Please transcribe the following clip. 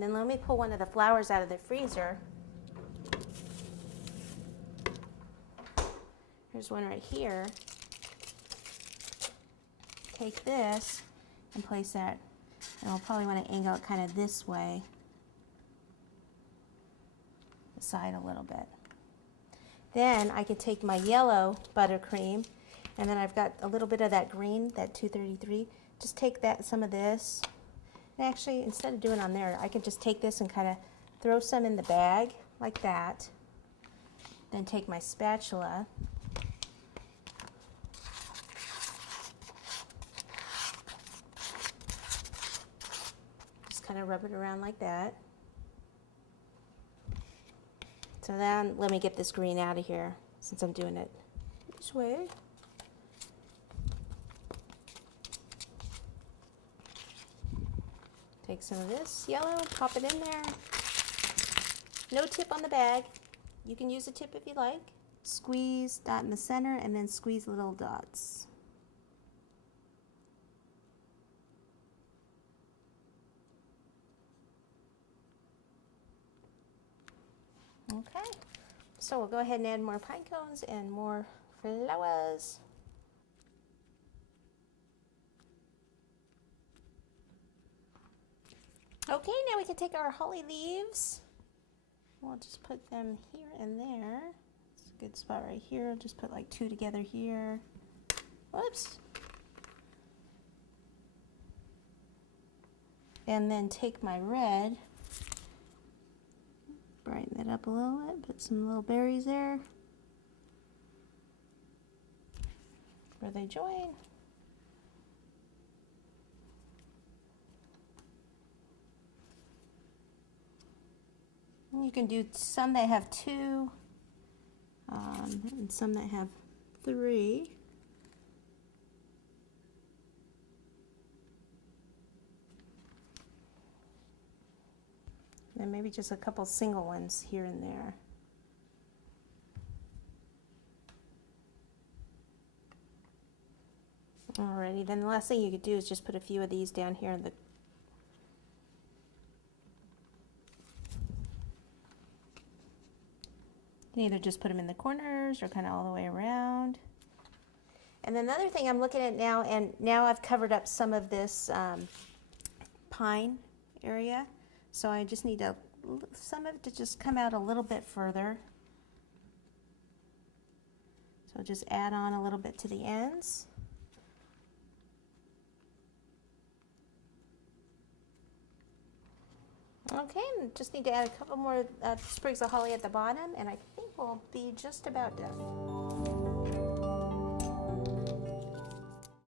And then let me pull one of the flowers out of the freezer. Here's one right here. Take this and place that, and I'll probably want to angle it kind of this way, the side a little bit. Then I could take my yellow buttercream, and then I've got a little bit of that green, that 233. Just take that, some of this, and actually instead of doing it on there, I can just take this and kind of throw some in the bag like that. Then take my spatula. Just kind of rub it around like that. So then let me get this green out of here since I'm doing it this way. Take some of this yellow, pop it in there. No tip on the bag. You can use a tip if you like. Squeeze, dot in the center, and then squeeze little dots. Okay, so we'll go ahead and add more pine cones and more flowers. Okay, now we can take our holly leaves. We'll just put them here and there. It's a good spot right here. I'll just put like 2 together here. Whoops. And then take my red, brighten it up a little bit, put some little berries there where they join. You can do some that have 2 and some that have 3. And maybe just a couple single ones here and there. Alrighty, then the last thing you could do is just put a few of these down here in the You can either just put them in the corners or kind of all the way around. And then another thing I'm looking at now, and now I've covered up some of this pine area, so I just need some of it to just come out a little bit further. So just add on a little bit to the ends. Okay, just need to add a couple more sprigs of holly at the bottom, and I think we'll be just about done.